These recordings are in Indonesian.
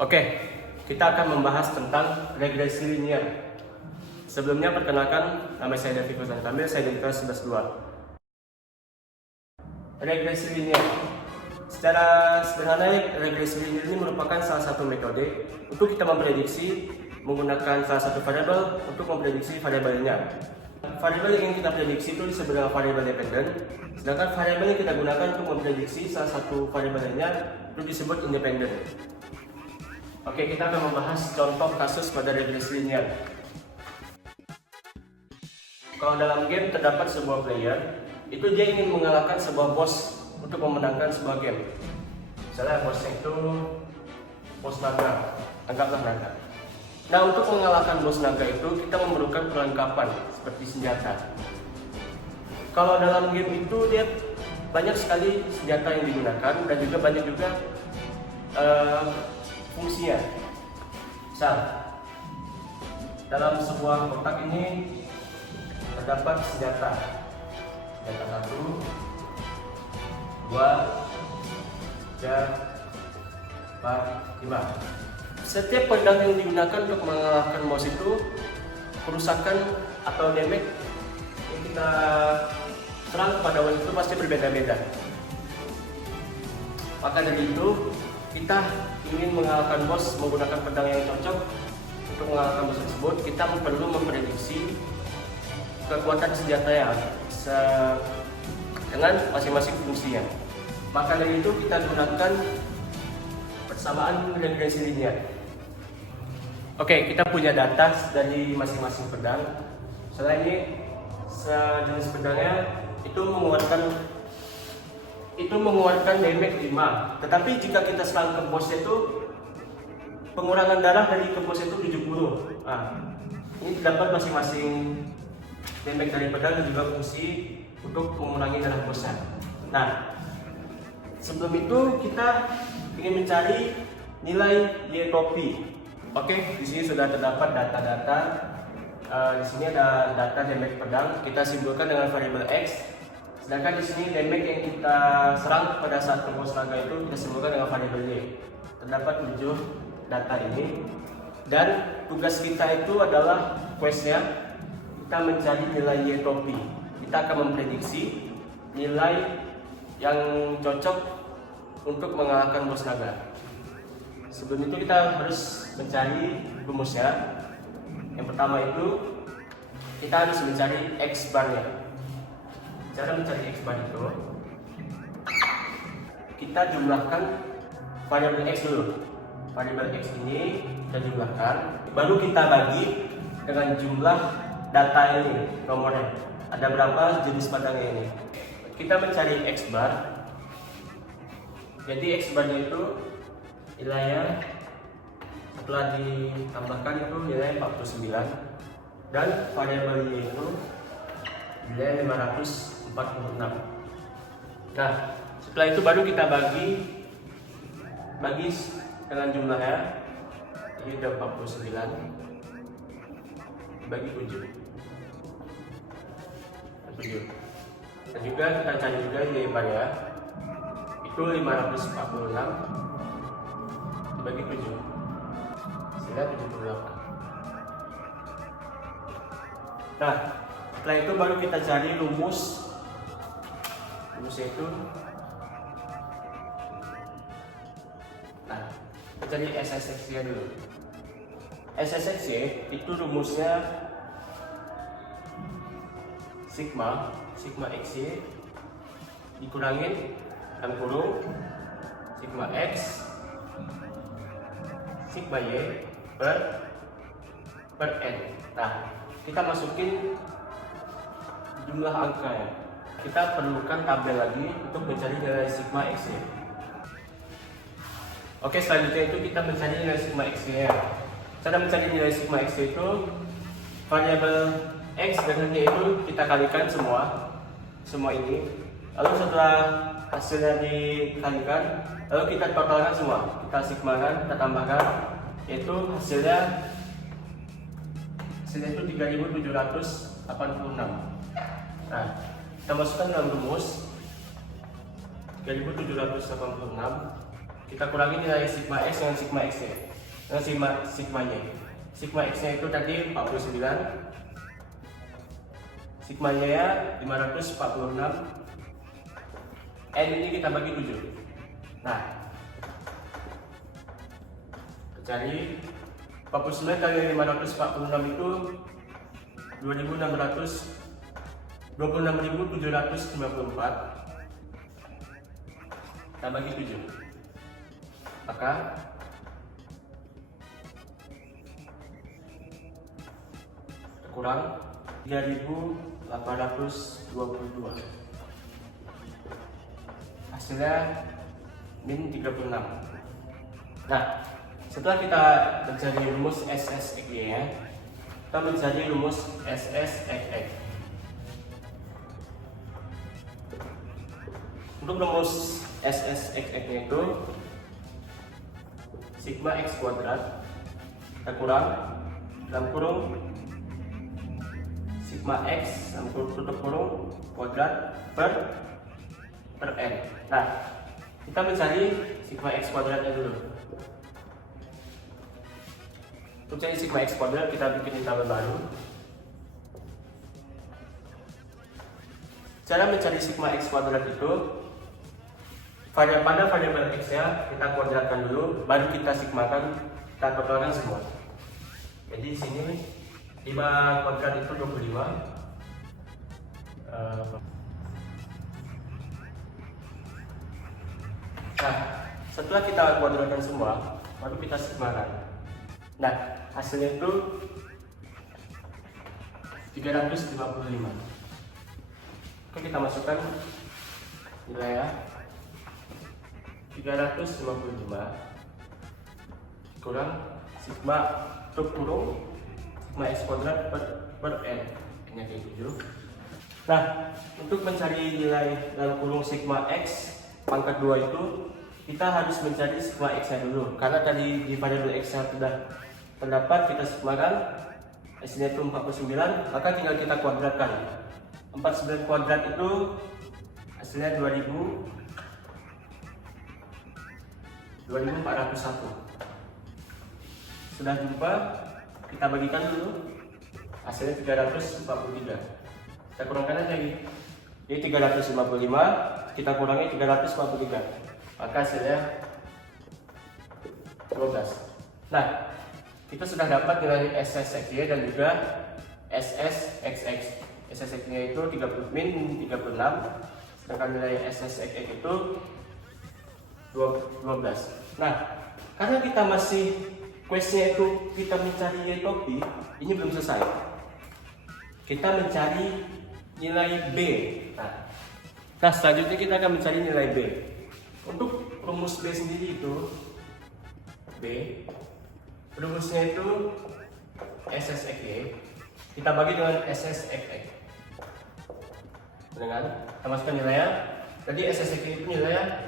Oke, kita akan membahas tentang regresi linear. Sebelumnya perkenalkan, nama saya David Kuslan Kamil, saya dari kelas 11-2. Regresi linear. Secara sederhana, regresi linear ini merupakan salah satu metode untuk kita memprediksi menggunakan salah satu variabel untuk memprediksi variabelnya. Variabel yang ingin kita prediksi itu disebut dengan variabel dependent, sedangkan variabel yang kita gunakan untuk memprediksi salah satu variabel lainnya itu disebut independent. Oke, kita akan membahas contoh kasus pada regresi linear. Kalau dalam game terdapat sebuah player, itu dia ingin mengalahkan sebuah boss untuk memenangkan sebuah game. Misalnya bosnya itu bos naga, anggaplah naga. Nah, untuk mengalahkan bos naga itu kita memerlukan perlengkapan seperti senjata. Kalau dalam game itu dia banyak sekali senjata yang digunakan dan juga banyak juga fungsinya. Misal, dalam sebuah kotak ini terdapat senjata 1, 2, 3, 4, 5. Setiap pedang yang digunakan untuk mengalahkan boss itu, kerusakan atau damage yang kita serang kepada boss itu pasti berbeda-beda. Maka dari itu, kita ingin mengalahkan boss menggunakan pedang yang cocok untuk mengalahkan boss tersebut, kita perlu memprediksi kekuatan senjata yang dengan masing-masing fungsinya. Maka dari itu kita gunakan persamaan regresi linear. Oke, kita punya data dari masing-masing pedang. Selain ini, sejenis pedangnya itu mengeluarkan damage 5. Tetapi jika kita serang ke boss itu, pengurangan darah dari ke boss itu 70. Nah, ini terdapat masing-masing damage dari pedang dan juga fungsi untuk mengurangi darah bosan. Nah, sebelum itu kita ingin mencari nilai entropy. Oke, di sini sudah terdapat data-data. Di sini ada data damage pedang. Kita simpulkan dengan variabel x. Sedangkan di sini damage yang kita serang pada saat tembus naga itu kita simpulkan dengan variabel y. Terdapat 7 data ini. Dan tugas kita itu adalah questnya kita mencari nilai entropy. Kita akan memprediksi nilai yang cocok untuk mengalahkan bos naga. Sebelum itu kita harus mencari rumusnya. Yang pertama itu kita harus mencari x barnya. Cara mencari x bar itu kita jumlahkan variabel x dulu. Variabel x ini kita jumlahkan, baru kita bagi dengan jumlah data ini, nomornya. Ada berapa jenis pedangnya ini? Kita mencari x bar. Jadi x barnya itu nilainya setelah ditambahkan itu nilai 49 dan variabelnya itu nilai 546. Nah, setelah itu baru kita bagi dengan jumlahnya. Ini udah 49 bagi 7. Dan juga kita cari juga nilai barnya itu 546 dibagi 7 sehingga 78. Nah, setelah itu baru kita cari rumusnya itu. Nah, kita cari SSX-nya dulu. SSX itu rumusnya sigma XY dikurangin 60 sigma X sigma Y per N. Nah, kita masukin jumlah angka ya. Kita perlukan tabel lagi untuk mencari nilai sigma XY. Oke, selanjutnya itu kita mencari nilai sigma XY ya. Cara mencari nilai sigma XY itu variabel X dan Y itu kita kalikan semua ini. Lalu setelah hasilnya dikalikan, lalu kita totalkan semua. Kita sigmakan, kita tambahkan, yaitu hasilnya itu 3786. Nah, kita masukkan dalam rumus 3786 kita kurangi nilai sigma X dengan sigma X nya, dengan sigma Y. Sigma X nya itu tadi 49, sigma Y nya 546, N ini kita bagi 7. Nah, cari 49 kali 546 itu 26.754, kita bagi 7, maka kurang 3.822, hasilnya min 36. Nah, setelah kita mencari rumus SSX ya, kita mencari rumus SSX. Untuk rumus SSX itu sigma X kuadrat kita kurang dalam kurung sigma X dalam tutup kurung kuadrat per N. Nah, kita mencari sigma X kuadratnya dulu. Untuk cari sigma X kuadrat kita bikin tabel baru. Cara mencari sigma X kuadrat itu pada variabel X nya kita kuadratkan dulu, baru kita sigmakan, kita totalkan semua. Jadi sini 5 kuadrat itu 25. Nah, setelah kita kuadratkan semua, baru kita sigmakan. Nah, hasilnya itu 355. Oke, kita masukkan nilai ya. 355 kurang sigma tutup kurung sigma X kuadrat per N nya kayak 7. Nah, untuk mencari nilai dalam kurung sigma X pangkat 2 itu kita harus mencari sigma X nya dulu, karena tadi di variabel X nya sudah terdapat, kita sigmakan hasilnya itu 49, maka tinggal kita kuadratkan. 49 kuadrat itu hasilnya 2401. Sudah jumpa, kita bagikan dulu, hasilnya 343. Kita kurangkan aja lagi. Jadi 355 kita kurangi 343, maka hasilnya 12. Nah, kita sudah dapat nilai SSX-nya dan juga SSXX. SSX-nya itu 30 36, sedangkan nilai SSX itu 12. Nah, karena kita masih questnya itu kita mencari Y topi, ini belum selesai. Kita mencari nilai B. Nah, selanjutnya kita akan mencari nilai B. Untuk rumus B sendiri itu B, rumusnya itu SSXY, kita bagi dengan SSXX. Dengan kita masukkan nilainya. Tadi SSXY itu nilainya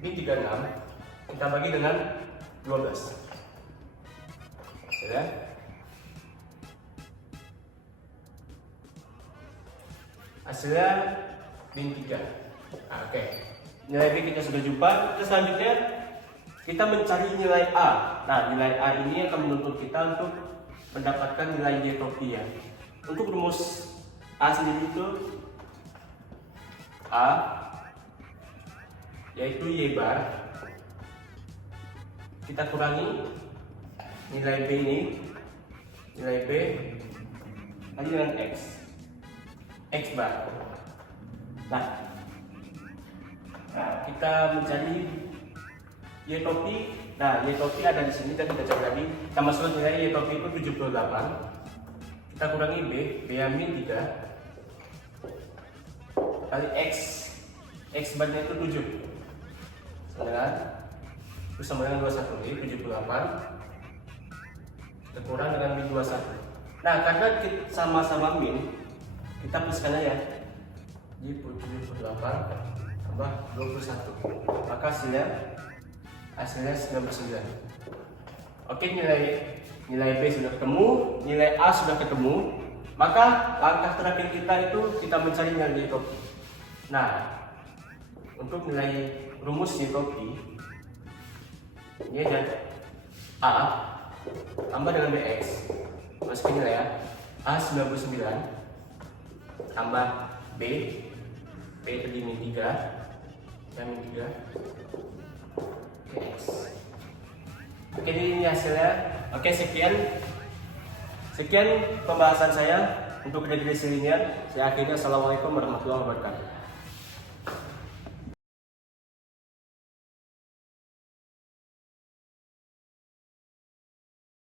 min 36, kita bagi dengan 12. Ya. Hasilnya min 3. Nah, oke. Nilai B kita sudah jumpa. Terus selanjutnya kita mencari nilai A. Nah, nilai A ini akan menuntut kita untuk mendapatkan nilai Y topi ya. Untuk rumus A sendiri itu A yaitu Y bar, kita kurangi nilai B ini, nilai B kali dengan X bar. Nah, kita mencari Y topi. Nah, Y topi ada di sini dan kita cari lagi. Kita masukkan nilai Y topi itu 78. Kita kurangi B yang min 3 kali X barnya itu 7. Sama dengan 21, jadi 78. Kita kurang dengan min 21. Nah, karena kita sama-sama min, kita pluskan aja. Jadi 78 tambah 21. Maka hasilnya 99. Oke, nilai B sudah ketemu, nilai A sudah ketemu. Maka langkah terakhir kita itu kita mencari nilai Y topi. Nah, untuk nilai rumus Y topi Ini aja. A tambah dengan BX. Masukin nilai ya. A 99 tambah B tadi min 3 dan min 3 X. Oke, ini hasilnya. Oke, sekian pembahasan saya untuk degresi linear. Saya akhirnya assalamualaikum warahmatullahi wabarakatuh.